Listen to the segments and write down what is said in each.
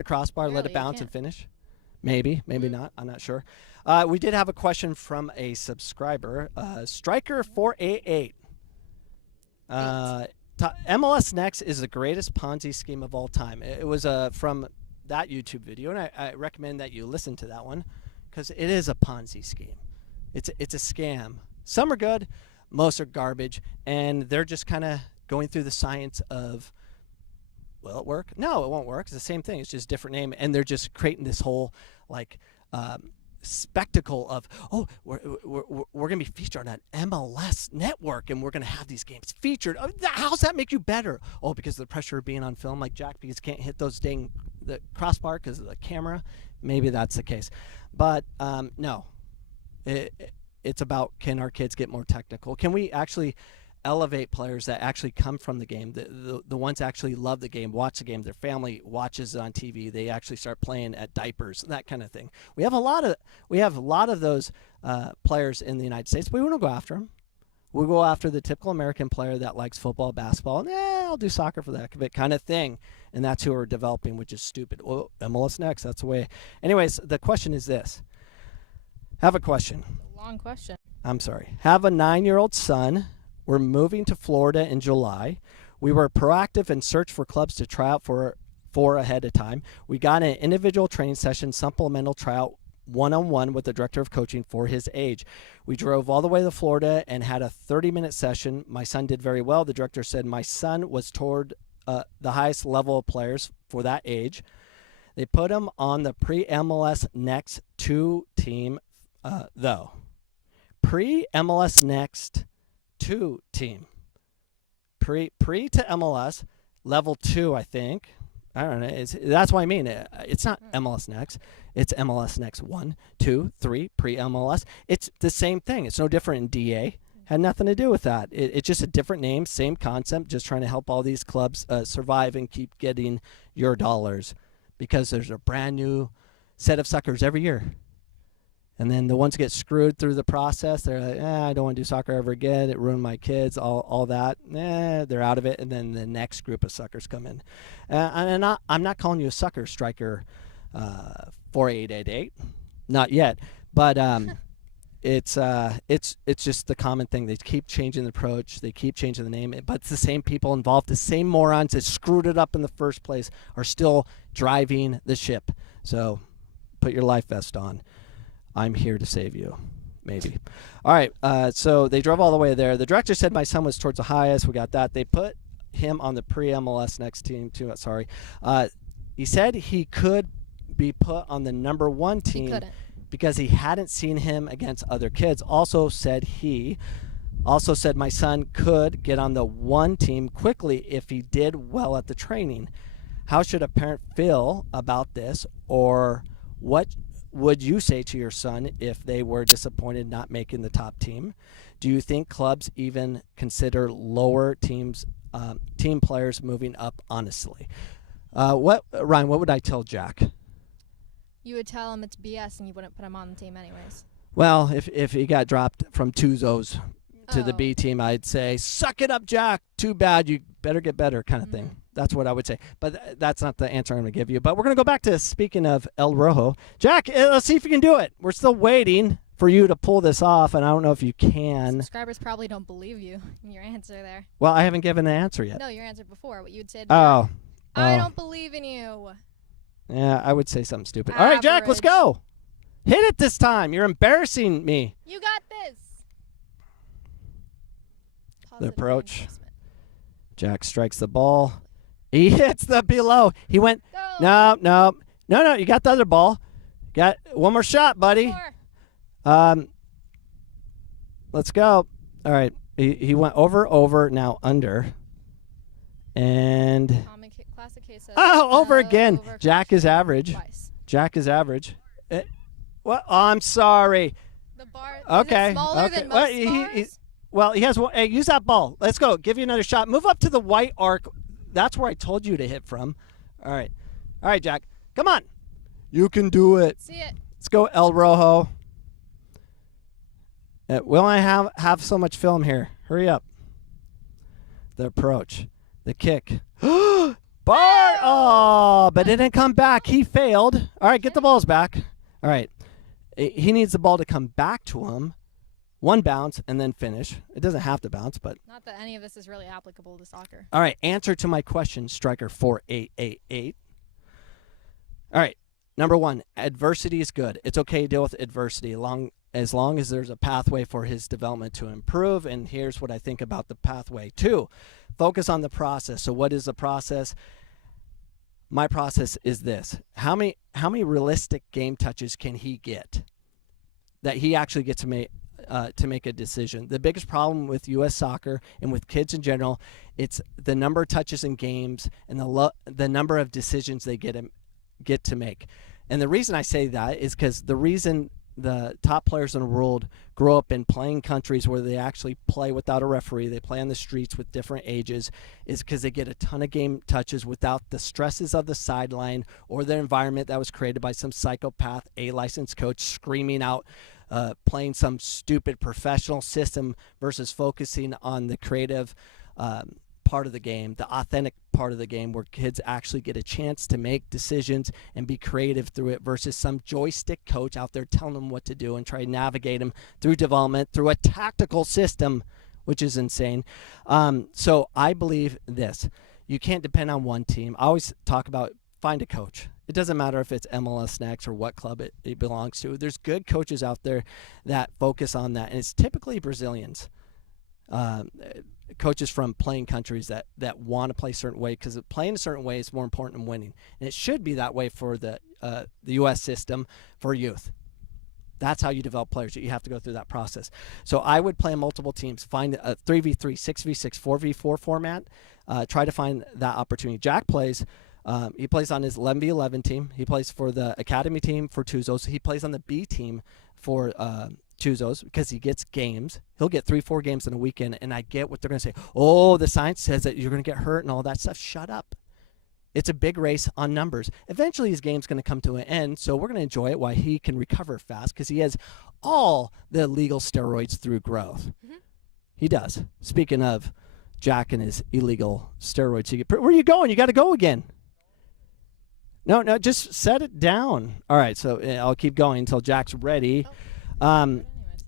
the crossbar, Really, let it you bounce and can't. finish? Maybe not. I'm not sure. We did have a question from a subscriber, Striker488. MLS Next is the greatest Ponzi scheme of all time. It was from that YouTube video, and I recommend that you listen to that one because it is a Ponzi scheme. It's a scam. Some are good, most are garbage, and they're just kind of going through the science of, will it work? No, it won't work. It's the same thing. It's just a different name, and they're just creating this whole spectacle of, oh, we're going to be featured on an MLS network, and we're going to have these games featured. Oh, how's that make you better? Oh, because of the pressure of being on film, like Jack, because you can't hit those the crossbar because of the camera. Maybe that's the case, but no. It's about, can our kids get more technical? Can we actually elevate players that actually come from the game, the ones that actually love the game, watch the game, their family watches it on TV, they actually start playing at diapers, that kind of thing. We have a lot of those players in the United States, but we want to go after them. We'll go after the typical American player that likes football, basketball, and I'll do soccer for the heck of it kind of thing. And that's who we're developing, which is stupid. Well, MLS Next, that's the way. Anyways, the question is this. Have a question. Long question. I'm sorry. Have a 9-year-old son. We're moving to Florida in July. We were proactive and searched for clubs to try out for ahead of time. We got an individual training session, supplemental tryout, one-on-one with the director of coaching for his age. We drove all the way to Florida and had a 30-minute session. My son did very well. The director said my son was toward the highest level of players for that age. They put him on the pre-MLS Next 2 team, though. Pre-MLS Next 2 team. Pre to MLS, level 2, I think. I don't know. That's what I mean. It's not MLS Next. It's MLS Next 1, 2, 3, pre-MLS. It's the same thing. It's no different in DA. Had nothing to do with that. It's just a different name, same concept, just trying to help all these clubs survive and keep getting your dollars, because there's a brand new set of suckers every year. And then the ones get screwed through the process. They're like, I don't want to do soccer ever again. It ruined my kids, all that. They're out of it. And then the next group of suckers come in. And I'm not calling you a sucker, Striker 4888. Not yet. But it's just the common thing. They keep changing the approach. They keep changing the name. But it's the same people involved. The same morons that screwed it up in the first place are still driving the ship. So put your life vest on. I'm here to save you, maybe. All right, so they drove all the way there. The director said my son was towards the highest. We got that. They put him on the pre-MLS Next team, too. Sorry. He said he could be put on the number 1 team. He couldn't. Because he hadn't seen him against other kids. Also said my son could get on the 1 team quickly if he did well at the training. How should a parent feel about this, or what would you say to your son if they were disappointed not making the top team? Do you think clubs even consider lower team players moving up honestly? Ryan, what would I tell Jack? You would tell him it's BS and you wouldn't put him on the team anyways. Well, if he got dropped from Tuzos to the B team, I'd say, suck it up, Jack. Too bad. You better get better kind of thing. That's what I would say. But that's not the answer I'm going to give you. But we're going to go back to, speaking of El Rojo. Jack, let's see if you can do it. We're still waiting for you to pull this off, and I don't know if you can. Subscribers probably don't believe you in your answer there. Well, I haven't given an answer yet. No, your answer before, what you'd said. Oh. I don't believe in you. Yeah, I would say something stupid. All right, Jack, let's go. Hit it this time. You're embarrassing me. You got this. The approach. Jack strikes the ball. He hits the below. He went, no. You got the other ball. Got one more shot, buddy. Let's go. All right. He went over, now under. And Classic case of over again. Jack is average. Twice. Jack is average. What? Oh, I'm sorry. The bar. Okay. Is it smaller than most bars? He has one. Hey, use that ball. Let's go. Give you another shot. Move up to the white arc. That's where I told you to hit from. All right, Jack. Come on. You can do it. See it. Let's go, El Rojo. We only have so much film here. Hurry up. The approach. The kick. Oh, but it didn't come back. He failed. All right, get the balls back. All right. He needs the ball to come back to him. One bounce and then finish. It doesn't have to bounce, but. Not that any of this is really applicable to soccer. All right, answer to my question, Striker 4888. All right, number 1, adversity is good. It's okay to deal with adversity as long as there's a pathway for his development to improve, and here's what I think about the pathway. 2, focus on the process. So what is the process? My process is this. How many realistic game touches can he get that he actually gets to make a decision? The biggest problem with U.S. soccer and with kids in general, it's the number of touches in games and the number of decisions they get to make. And the reason I say that is because the reason the top players in the world grow up in playing countries where they actually play without a referee, they play on the streets with different ages, is because they get a ton of game touches without the stresses of the sideline or the environment that was created by some psychopath A-licensed coach screaming out, playing some stupid professional system versus focusing on the creative part of the game, the authentic part of the game where kids actually get a chance to make decisions and be creative through it versus some joystick coach out there telling them what to do and try to navigate them through development, through a tactical system, which is insane. So I believe this. You can't depend on one team. I always talk about find a coach. It doesn't matter if it's MLS Next or what club it belongs to. There's good coaches out there that focus on that, and it's typically Brazilians. Coaches from playing countries that want to play a certain way because playing a certain way is more important than winning. And it should be that way for the U.S. system for youth. That's how you develop players. You have to go through that process. So I would play multiple teams, find a 3v3, 6v6, 4v4 format, try to find that opportunity. Jack plays. He plays on his 11v11 team. He plays for the academy team for Tuzos. He plays on the B team for Tuzos because he gets games. He'll get 3-4 games in a weekend, and I get what they're going to say. Oh, the science says that you're going to get hurt and all that stuff. Shut up. It's a big race on numbers. Eventually, his game's going to come to an end, so we're going to enjoy it while he can recover fast because he has all the illegal steroids through growth. Mm-hmm. He does. Speaking of Jack and his illegal steroids, where are you going? You got to go again. No, just set it down. All right, so I'll keep going until Jack's ready.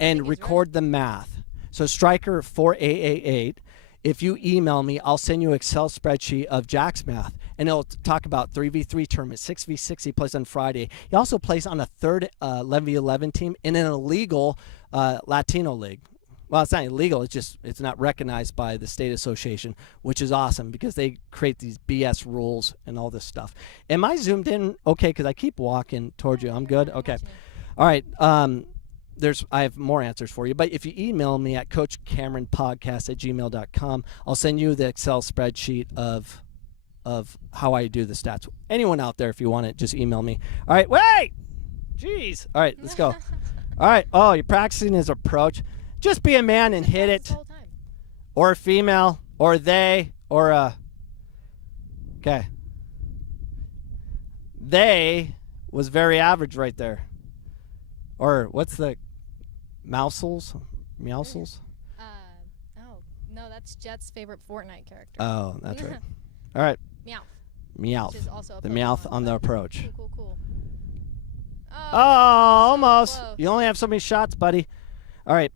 And record the math. So Striker 4888, if you email me, I'll send you an Excel spreadsheet of Jack's math. And it'll talk about 3v3 tournament, 6v6 he plays on Friday. He also plays on a third 11v11 team in an illegal Latino league. Well, it's not illegal. It's not recognized by the state association, which is awesome because they create these BS rules and all this stuff. Am I zoomed in? Okay, because I keep walking towards you. I'm good? Okay. All right. I have more answers for you. But if you email me at coachcameronpodcast@gmail.com, I'll send you the Excel spreadsheet of how I do the stats. Anyone out there, if you want it, just email me. All right. Wait! Jeez. All right, let's go. All right. Oh, you're practicing his approach. Just be a man and hit it. Or a female, or they, or a... Okay. They was very average right there. Or what's the... Mousels? Meowsels? No, that's Jet's favorite Fortnite character. Oh, that's right. All right. Meowth. Which is also the Meowth on the approach. Cool. Oh, almost. Close. You only have so many shots, buddy. All right.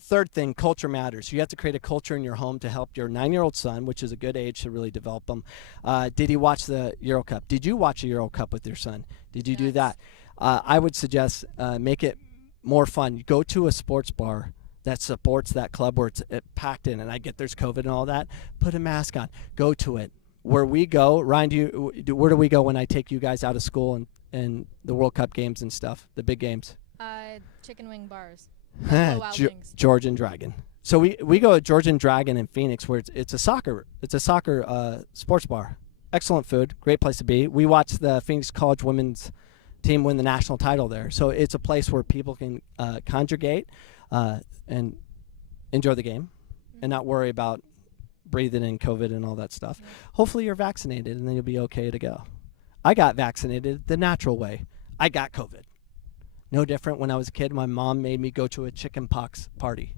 Third thing, culture matters. You have to create a culture in your home to help your 9-year-old son, which is a good age to really develop them. Did he watch the Euro Cup? Did you watch the Euro Cup with your son? Did you do that? I would suggest make it more fun. Go to a sports bar that supports that club where it's packed in, and I get there's COVID and all that. Put a mask on. Go to it. Where we go, Ryan, where do we go when I take you guys out of school and the World Cup games and stuff, the big games? Chicken wing bars. Georgian Dragon. So we go to Georgian Dragon in Phoenix, where it's a soccer sports bar. Excellent food, great place to be. We watched the Phoenix College women's team win the national title there. So it's a place where people can congregate and enjoy the game and not worry about breathing in COVID and all that stuff. Hopefully you're vaccinated and then you'll be okay to go. I got vaccinated the natural way. I got COVID. No different. When I was a kid, my mom made me go to a chicken pox party.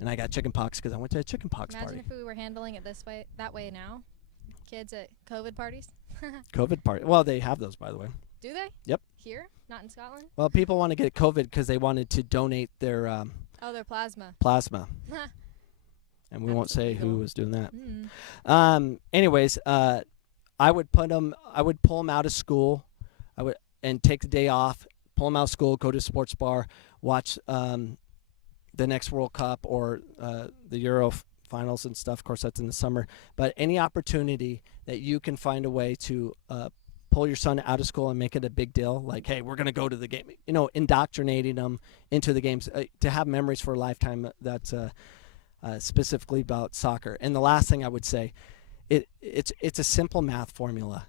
And I got chicken pox because I went to a chicken pox party. Imagine if we were handling it that way now. kids at COVID parties? COVID party. Well, they have those, by the way. Do they? Yep. Here? Not in Scotland? Well, people want to get COVID because they wanted to donate their Their plasma. plasma. And we won't That's say who illegal. was doing that. Mm. I would pull them out of school. And take the day off, pull them out of school, go to a sports bar, watch the next World Cup or the Euro finals and stuff. Of course, that's in the summer. But any opportunity that you can find a way to pull your son out of school and make it a big deal, like, hey, we're going to go to the game, indoctrinating them into the games to have memories for a lifetime. That's specifically about soccer. And the last thing I would say, it's a simple math formula.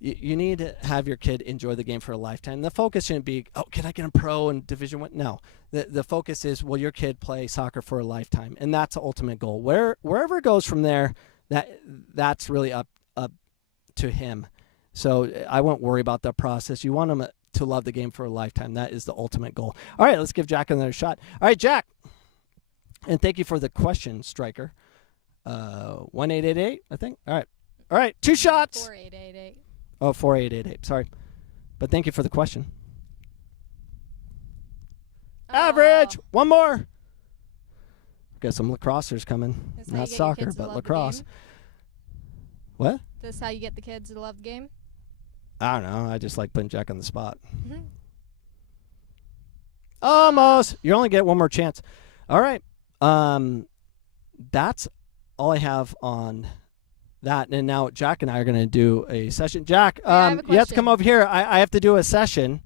You need to have your kid enjoy the game for a lifetime. The focus shouldn't be, can I get him pro in Division I? No. The focus is, will your kid play soccer for a lifetime? And that's the ultimate goal. Wherever it goes from there, that's really up to him. So I won't worry about the process. You want him to love the game for a lifetime. That is the ultimate goal. All right, let's give Jack another shot. All right, Jack. And thank you for the question, Striker. 1888, I think. All right, 2 shots. 4888. Oh, 4888. Sorry. But thank you for the question. Average. One more. Got some lacrossers coming. Not soccer, but lacrosse. What? This is how you get the kids to love the game? I don't know. I just like putting Jack on the spot. Mm-hmm. Almost. You only get one more chance. All right. That's all I have on that. And now Jack and I are going to do a session. Jack, I have a you have to come question. over here. I have to do a session.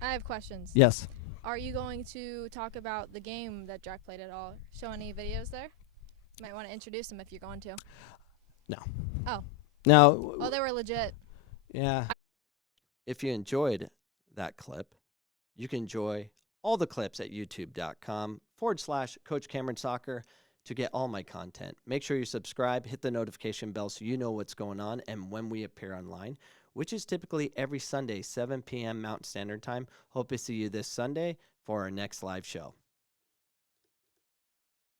I have questions. Yes. Are you going to talk about the game that Jack played at all? Show any videos there? You might want to introduce him if you're going to. No. Oh. No. Oh, they were legit. Yeah. If you enjoyed that clip, you can enjoy all the clips at youtube.com/Coach Cameron Soccer to get all my content. Make sure you subscribe, hit the notification bell so you know what's going on and when we appear online, which is typically every Sunday, 7 p.m. Mountain Standard Time. Hope to see you this Sunday for our next live show.